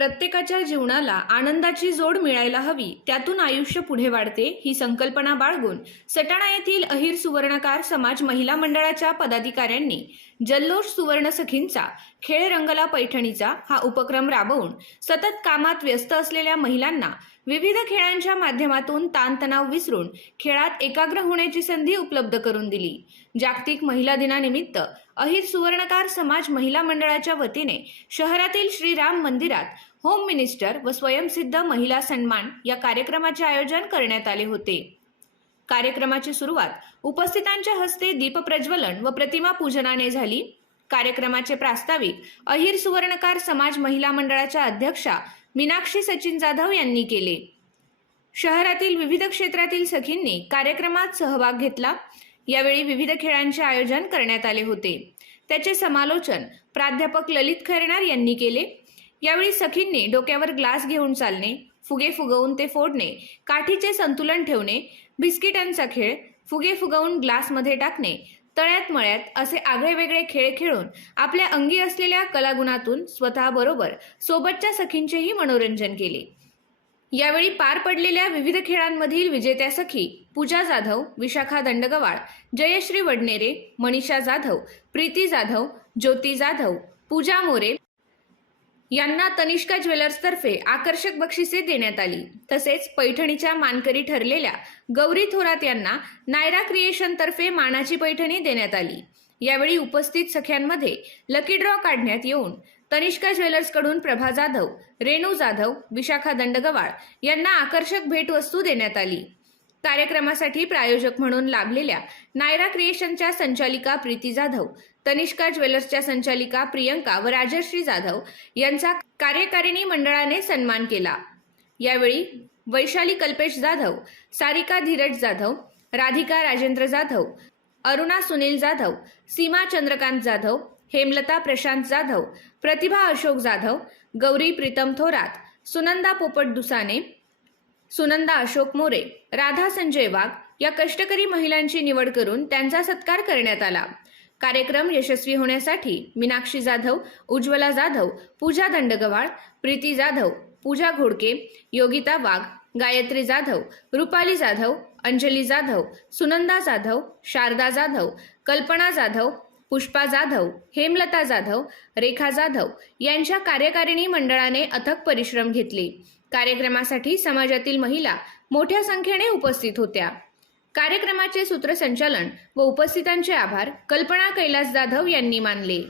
प्रत्येकाच्या जीवनाला आनंदाची जोड मिळायला हवी. त्यातून आयुष्य पुढे वाढते ही संकल्पना बाळगून. सटाणा येथील अहिर सुवर्णकार समाज महिला मंडळाच्या पदाधिकाऱ्यांनी जल्लोष सुवर्ण सखींचा खेळ रंगला पैठणीचा हा उपक्रम राबवून सतत कामात व्यस्त असलेल्या महिलांना विविध खेळांच्या माध्यमातून ताणतणाव विसरून खेळात एकाग्र होण्याची संधी उपलब्ध करून दिली. जागतिक महिला दिनानिमित्त अहिर सुवर्णकार समाज महिला मंडळाच्या वतीने शहरातील श्रीराम मंदिरात होम मिनिस्टर व स्वयंसिद्ध महिला सन्मान या कार्यक्रमाचे आयोजन करण्यात आले होते. कार्यक्रमाची सुरुवात उपस्थितांच्या हस्ते दीपप्रज्वलन व प्रतिमा पूजनाने झाली. कार्यक्रमाचे प्रास्ताविक अहिर सुवर्णकार समाज महिला मंडळाच्या अध्यक्षा मीनाक्षी सचिन जाधव यांनी केले. शहरातील विविध क्षेत्रातील सखींनी कार्यक्रमात सहभाग घेतला. यावेळी विविध खेळांचे आयोजन करण्यात आले होते. त्याचे समालोचन प्राध्यापक ललित खैरनार यांनी केले. यावेळी सखींनी डोक्यावर ग्लास घेऊन चालणे फुगे फुगवून ते फोडणे काठीचे संतुलन ठेवणे बिस्किटांचा खेळ फुगे फुगवून ग्लासमध्ये टाकणे तळ्यात मळ्यात असे आगळेवेगळे खेळ खेळून आपल्या अंगी असलेल्या कलागुणातून स्वतःबरोबर सोबतच्या सखींचेही मनोरंजन केले. यावेळी पार पडलेल्या विविध खेळांमधील विजेत्या सखी पूजा जाधव विशाखा दंडगवाळ जयश्री वडनेरे मनीषा जाधव प्रीती जाधव ज्योती जाधव पूजा मोरे यांना तनिष्का ज्वेलर्सतर्फे आकर्षक बक्षिसे देण्यात आली. तसेच पैठणीच्या मानकरी ठरलेल्या गौरी थोरात यांना नायरा क्रिएशनतर्फे मानाची पैठणी देण्यात आली. यावेळी उपस्थित सख्यांमध्ये लकी ड्रॉ काढण्यात येऊन तनिष्का ज्वेलर्सकडून प्रभा जाधव रेणू जाधव विशाखा दंडगवाळ यांना आकर्षक भेटवस्तू देण्यात आली. कार्यक्रमासाठी प्रायोजक म्हणून लाभलेल्या नायरा क्रिएशनच्या संचालिका प्रीती जाधव तनिष्का ज्वेलर्सच्या संचालिका प्रियंका व राजश्री जाधव यांचा कार्यकारिणी मंडळाने सन्मान केला. यावेळी वैशाली कल्पेश जाधव सारिका धीरज जाधव राधिका राजेंद्र जाधव अरुणा सुनील जाधव सीमा चंद्रकांत जाधव हेमलता प्रशांत जाधव प्रतिभा अशोक जाधव गौरी प्रीतम थोरात सुनंदा पोपट दुसाने सुनंदा अशोक मोरे राधा संजय वाघ या कष्टकरी महिलांची निवड करून त्यांचा सत्कार करण्यात आला. कार्यक्रम यशस्वी होण्यासाठी मीनाक्षी जाधव उज्ज्वला जाधव पूजा दंडगवाळ प्रीती जाधव पूजा घोडके योगिता वाघ गायत्री जाधव रुपाली जाधव अंजली जाधव सुनंदा जाधव शारदा जाधव कल्पना जाधव पुष्पा जाधव हेमलता जाधव रेखा जाधव यांच्या कार्यकारिणी मंडळाने अथक परिश्रम घेतले. कार्यक्रमासाठी समाजातील महिला मोठ्या संख्येने उपस्थित होत्या. कार्यक्रमाचे सूत्रसंचालन व उपस्थितांचे आभार कल्पना कैलास जाधव यांनी मानले.